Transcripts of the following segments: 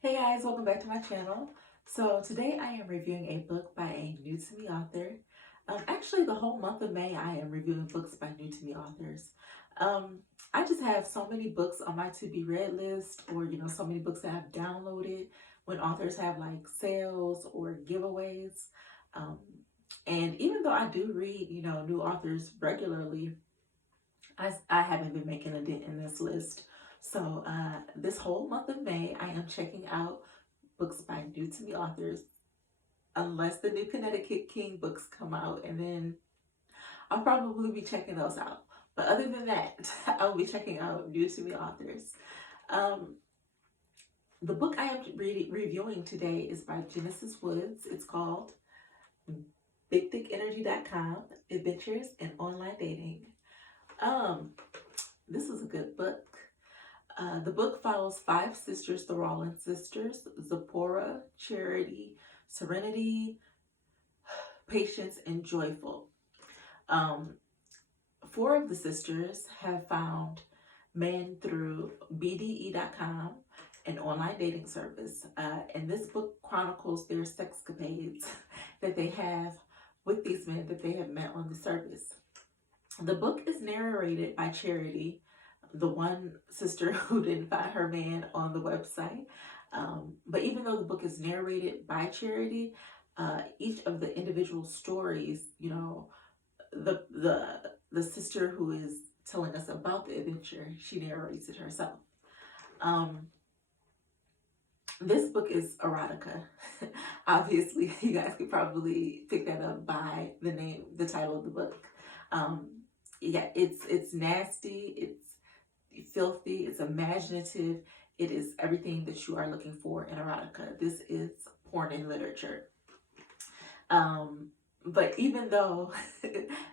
Hey guys, welcome back to my channel. So today I am reviewing a book by a new to me author. Actually, the whole month of May I am reviewing books by new to me authors. I just have so many books on my to be read list, or so many books that I've downloaded when authors have like sales or giveaways. Um, and even though I do read new authors regularly, I haven't been making a dent in this list. So this whole month of May, I am checking out books by new to me authors, unless the new Connecticut King books come out, and then I'll probably be checking those out. But other than that, I'll be checking out new to me authors. Um, the book I am reviewing today is by Genesis Woods. It's called BigDickEnergy.com Adventures in Online Dating. Um, this is a good book. The book follows five sisters, the Rollins sisters: Zipporah, Charity, Serenity, Patience, and Joyful. Um, Four of the sisters have found men through BDE.com, an online dating service. And this book chronicles their sexcapades that they have with these men that they have met on the service. The book is narrated by Charity, the one sister who didn't find her man on the website. But even though the book is narrated by Charity, each of the individual stories, the sister who is telling us about the adventure, she narrates it herself. This book is erotica. Obviously, you guys could probably pick that up by the title of the book. Yeah, it's nasty, it's filthy, it's imaginative. It is everything that you are looking for in erotica. This is porn in literature. But even though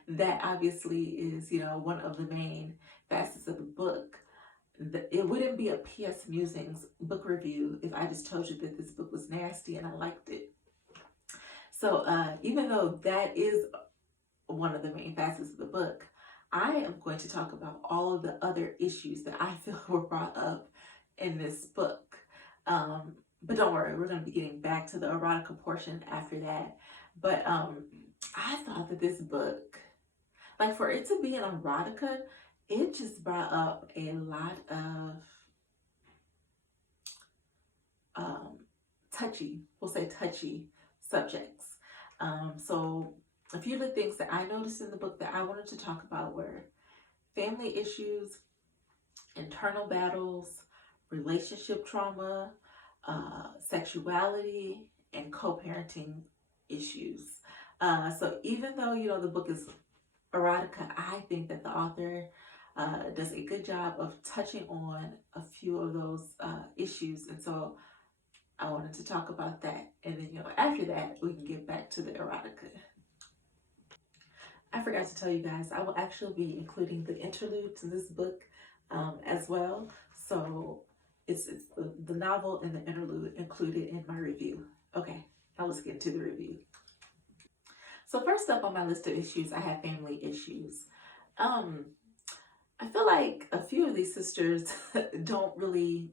that obviously is, one of the main facets of the book, it wouldn't be a PS Musings book review if I just told you that this book was nasty and I liked it. So even though that is one of the main facets of the book, I am going to talk about all of the other issues that I feel were brought up in this book. But don't worry, we're going to be getting back to the erotica portion after that. But I thought that this book, like, for it to be an erotica, it just brought up a lot of touchy subjects. So a few of the things that I noticed in the book that I wanted to talk about were family issues, internal battles, relationship trauma, sexuality, and co-parenting issues. So even though, the book is erotica, I think that the author does a good job of touching on a few of those issues. And so I wanted to talk about that. And then, after that, we can get back to the erotica. I forgot to tell you guys, I will actually be including the interlude to this book as well. So it's the novel and the interlude included in my review. Okay, now let's get into the review. So first up on my list of issues, I have family issues. I feel like a few of these sisters don't really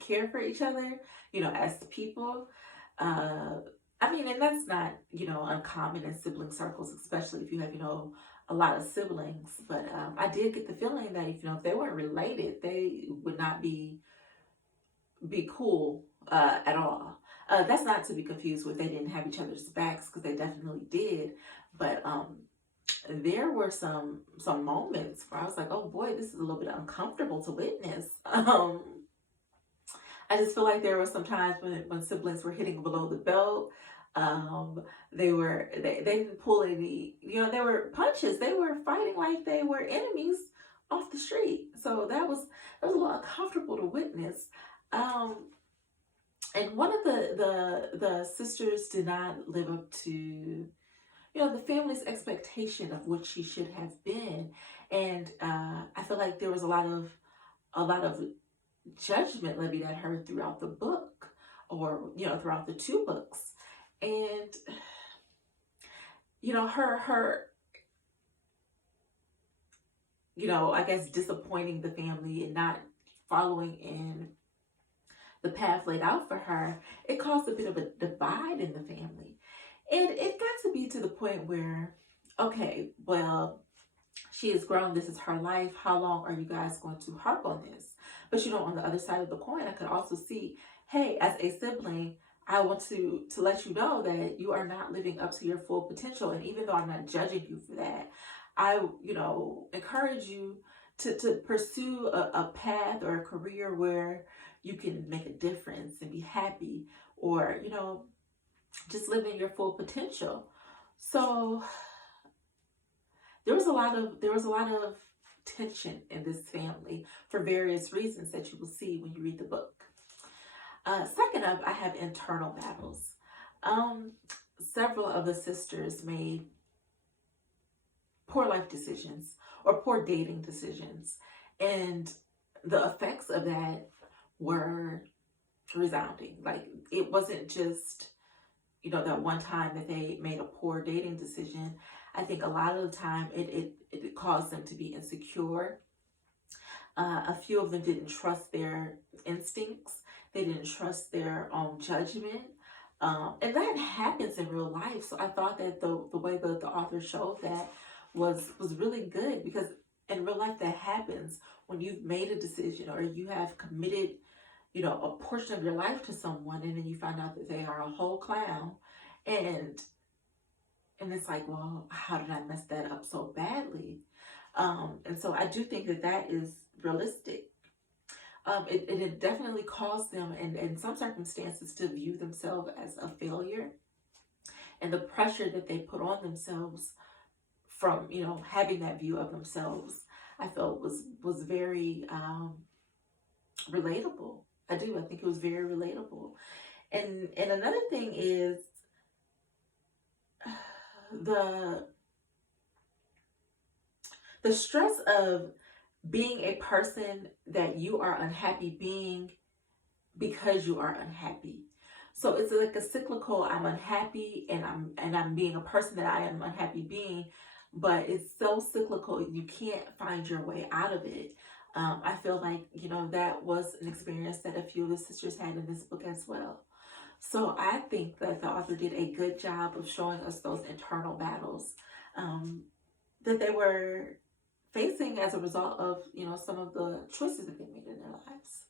care for each other, as people. I mean, and that's not, uncommon in sibling circles, especially if you have, a lot of siblings. But I did get the feeling that if they weren't related, they would not be cool at all. That's not to be confused with they didn't have each other's backs, because they definitely did. But there were some moments where I was like, oh boy, this is a little bit uncomfortable to witness. I just feel like there were some times when siblings were hitting below the belt. They didn't pull any, they were punches. They were fighting like they were enemies off the street. So that was a little uncomfortable to witness. And one of the sisters did not live up to the family's expectation of what she should have been. And I feel like there was a lot of judgment levied at her throughout the book, or throughout the two books. And her I guess disappointing the family and not following in the path laid out for her, it caused a bit of a divide in the family. And it got to be to the point where, okay, well, she is grown, this is her life. How long are you guys going to harp on this? But on the other side of the coin, I could also see, hey, as a sibling, I want to let you know that you are not living up to your full potential. And even though I'm not judging you for that, I, encourage you to pursue a path or a career where you can make a difference and be happy, or, just live in your full potential. So there was a lot of tension in this family for various reasons that you will see when you read the book. Second up, I have internal battles. Several of the sisters made poor life decisions or poor dating decisions, and the effects of that were resounding. Like, it wasn't just, that one time that they made a poor dating decision. I think a lot of the time it caused them to be insecure. A few of them didn't trust their instincts. They didn't trust their own judgment. And that happens in real life. So I thought that the way that the author showed that was really good, because in real life that happens when you've made a decision or you have committed, a portion of your life to someone, and then you find out that they are a whole clown, and it's like, well, how did I mess that up so badly? And so I do think that is realistic. It definitely caused them, in some circumstances, to view themselves as a failure. And the pressure that they put on themselves from, having that view of themselves, I felt was very relatable. I think it was very relatable. And another thing is the stress of being a person that you are unhappy being because you are unhappy. So it's like a cyclical, I'm unhappy and I'm being a person that I am unhappy being, but it's so cyclical, you can't find your way out of it. I feel like, that was an experience that a few of the sisters had in this book as well. So I think that the author did a good job of showing us those internal battles that they were facing as a result of, some of the choices that they made in their lives.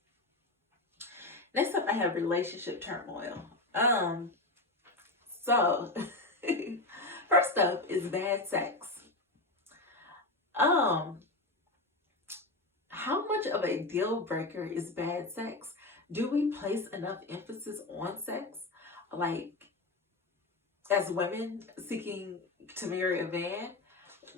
Next up, I have relationship turmoil. So first up is bad sex. How much of a deal breaker is bad sex? Do we place enough emphasis on sex? Like, as women seeking to marry a man,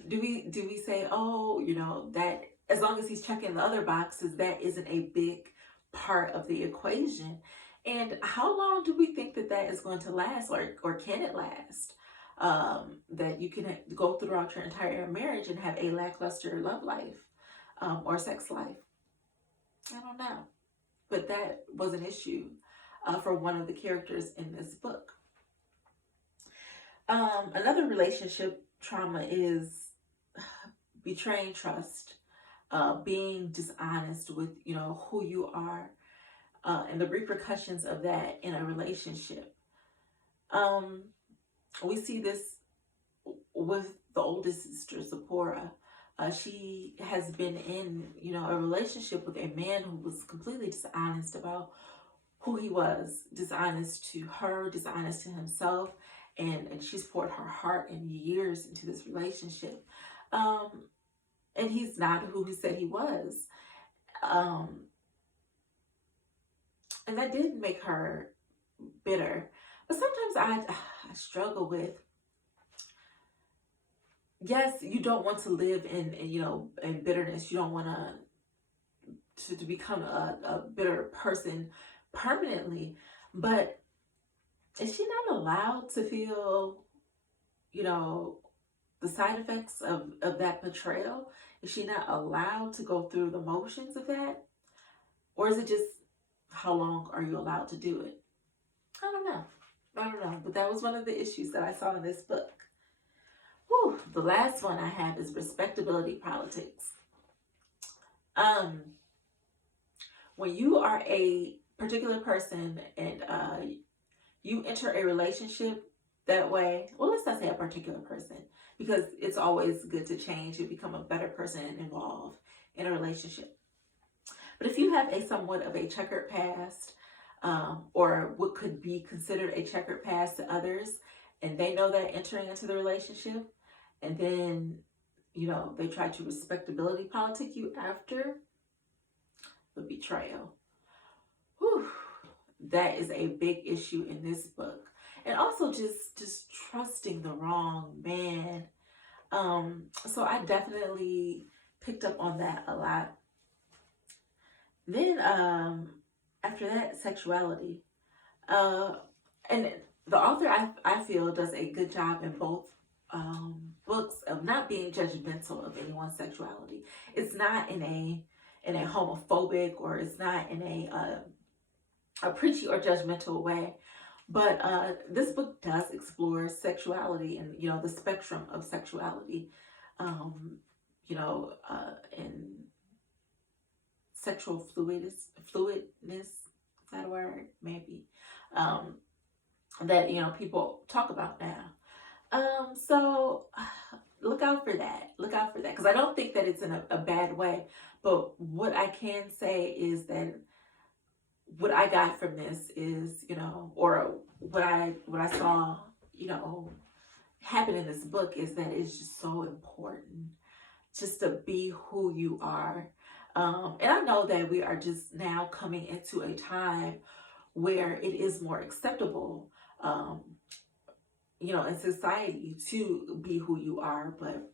do we say, oh, that as long as he's checking the other boxes, that isn't a big part of the equation? And how long do we think that is going to last, or can it last? That you can go throughout your entire marriage and have a lackluster love life or sex life? I don't know. But that was an issue for one of the characters in this book. Another relationship trauma is betraying trust, being dishonest with, who you are, and the repercussions of that in a relationship. We see this with the oldest sister, Zipporah. She has been in, a relationship with a man who was completely dishonest about who he was, dishonest to her, dishonest to himself, and she's poured her heart and years into this relationship. And he's not who he said he was. And that did make her bitter. But sometimes I struggle with, yes, you don't want to live in bitterness. You don't want to become a bitter person permanently. But is she not allowed to feel, the side effects of that betrayal? Is she not allowed to go through the motions of that? Or is it just, how long are you allowed to do it? I don't know. But that was one of the issues that I saw in this book. Whew, the last one I have is respectability politics. When you are a particular person and you enter a relationship that way. Well, let's not say a particular person, because it's always good to change and become a better person and involve in a relationship. But if you have a somewhat of a checkered past, or what could be considered a checkered past to others, and they know that entering into the relationship, and then, you know, they try to respectability politic you after the betrayal. Whew, that is a big issue in this book. And also just trusting the wrong man. So I definitely picked up on that a lot. Then after that, sexuality. And the author, I feel, does a good job in both books of not being judgmental of anyone's sexuality. It's not in a homophobic, or it's not in a preachy or judgmental way. But this book does explore sexuality and, you know, the spectrum of sexuality, you know, and sexual fluidness, is that a word? Maybe. That, you know, people talk about now. So look out for that. Look out for that. Because I don't think that it's in a bad way. But what I can say is that what I got from this is, you know, or what I saw, you know, happen in this book is that it's just so important just to be who you are. And I know that we are just now coming into a time where it is more acceptable, you know, in society to be who you are. But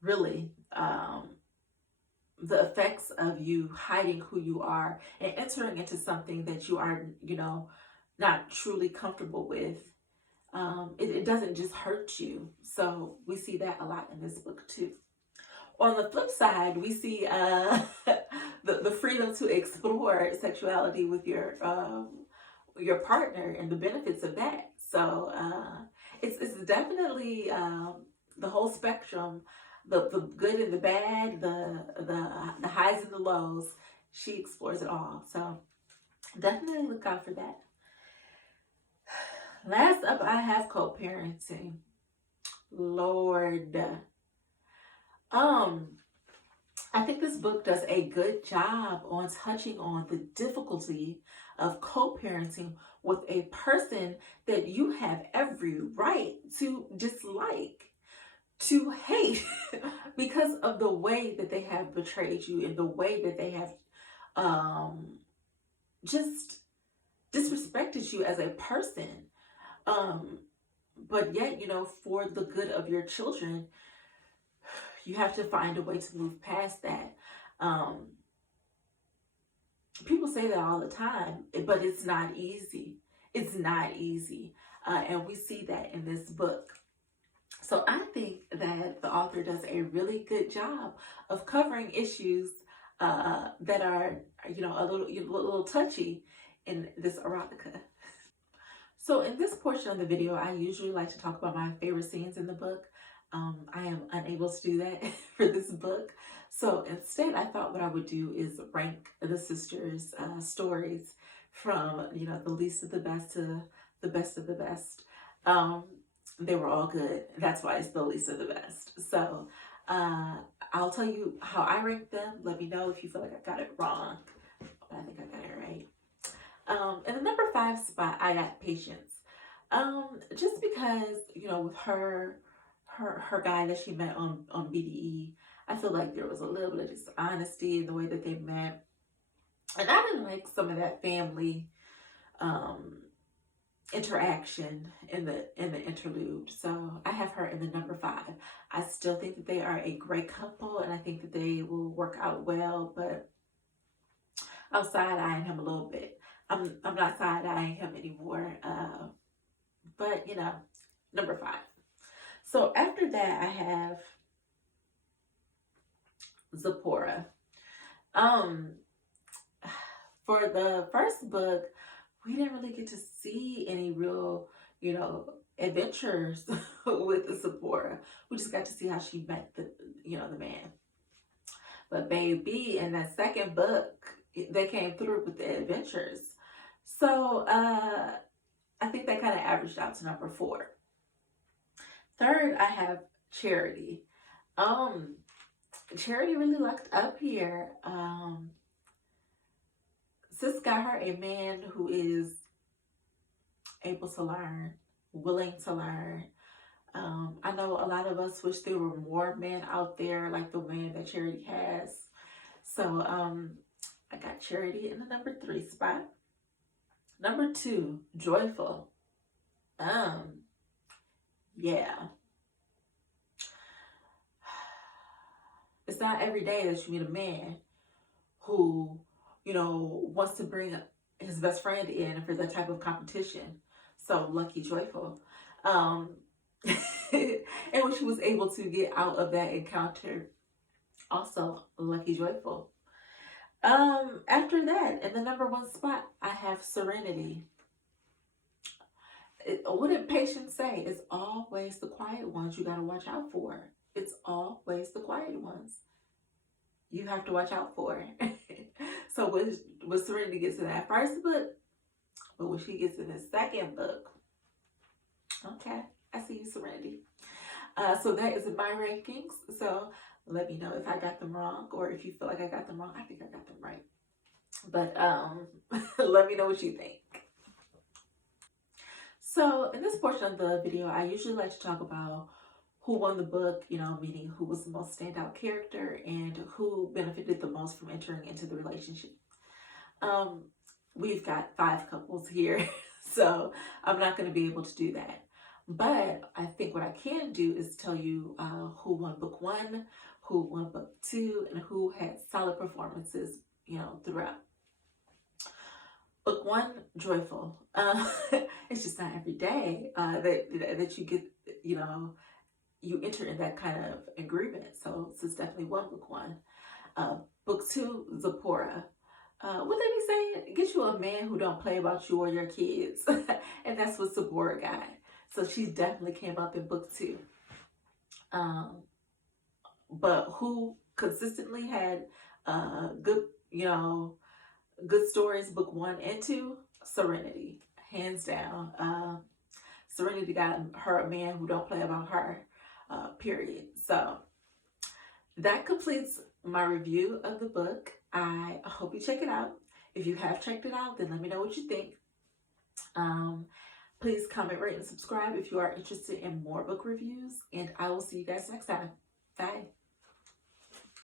really, the effects of you hiding who you are and entering into something that you are, you know, not truly comfortable with, it doesn't just hurt you. So we see that a lot in this book too. On the flip side, we see the freedom to explore sexuality with your partner and the benefits of that. So it's definitely the whole spectrum, the good and the bad, the highs and the lows. She explores it all. So definitely look out for that. Last up, I have co-parenting. Lord. I think this book does a good job on touching on the difficulty of co-parenting with a person that you have every right to dislike, to hate, because of the way that they have betrayed you and the way that they have just disrespected you as a person. But yet, you know, for the good of your children, you have to find a way to move past that. People say that all the time, but it's not easy. It's not easy. And we see that in this book. So I think that the author does a really good job of covering issues that are, you know, a little touchy in this erotica. So in this portion of the video, I usually like to talk about my favorite scenes in the book. I am unable to do that for this book. So instead, I thought what I would do is rank the sisters' stories from, you know, the least of the best to the best of the best. They were all good. That's why it's the least of the best. So I'll tell you how I rank them. Let me know if you feel like I got it wrong. But I think I got it right. In the number 5 spot, I got Patience. Just because, you know, with her guy that she met on BDE, I feel like there was a little bit of dishonesty in the way that they met. And I didn't like some of that family interaction in the interlude. So I have her in the number 5. I still think that they are a great couple, and I think that they will work out well, but I'm side-eyeing him a little bit. I'm not side-eyeing him anymore. But, you know, number 5. So after that, I have Zipporah. For the first book, we didn't really get to see any real, you know, adventures with Zipporah. We just got to see how she met the man. But baby, in that second book, they came through with the adventures. So I think that kind of averaged out to number 4. Third, I have Charity. Um, Charity really lucked up here. Sis got her a man who is able to learn, willing to learn. I know a lot of us wish there were more men out there like the man that Charity has. So I got Charity in the number 3 spot. Number 2, Joyful. Yeah. It's not every day that you meet a man who, wants to bring his best friend in for that type of competition. So lucky, Joyful. Um, and when she was able to get out of that encounter, also lucky, Joyful. After that, in the number 1 spot, I have Serenity. What did Patience say? It's always the quiet ones you gotta watch out for. It's always the quiet ones you have to watch out for. So when Serenity gets in that first book, but when she gets in the second book, okay, I see you, Serenity. So that is my rankings. So let me know if I got them wrong, or if you feel like I got them wrong. I think I got them right. But let me know what you think. So in this portion of the video, I usually like to talk about who won the book, meaning who was the most standout character and who benefited the most from entering into the relationship. We've got 5 couples here, so I'm not going to be able to do that. But I think what I can do is tell you who won book 1, who won book 2, and who had solid performances, throughout. Book 1, Joyful. It's just not every day that you get, you enter in that kind of agreement. So it's definitely book 1. Book 2, Zipporah. What they be saying? Get you a man who don't play about you or your kids. And that's what Zipporah got. So she definitely came up in book 2. But who consistently had good, good stories, book 1 and 2, Serenity, hands down. Serenity got her a man who don't play about her, period. So that completes my review of the book. I hope you check it out. If you have checked it out, then let me know what you think. Please comment, rate, and subscribe if you are interested in more book reviews. And I will see you guys next time. Bye.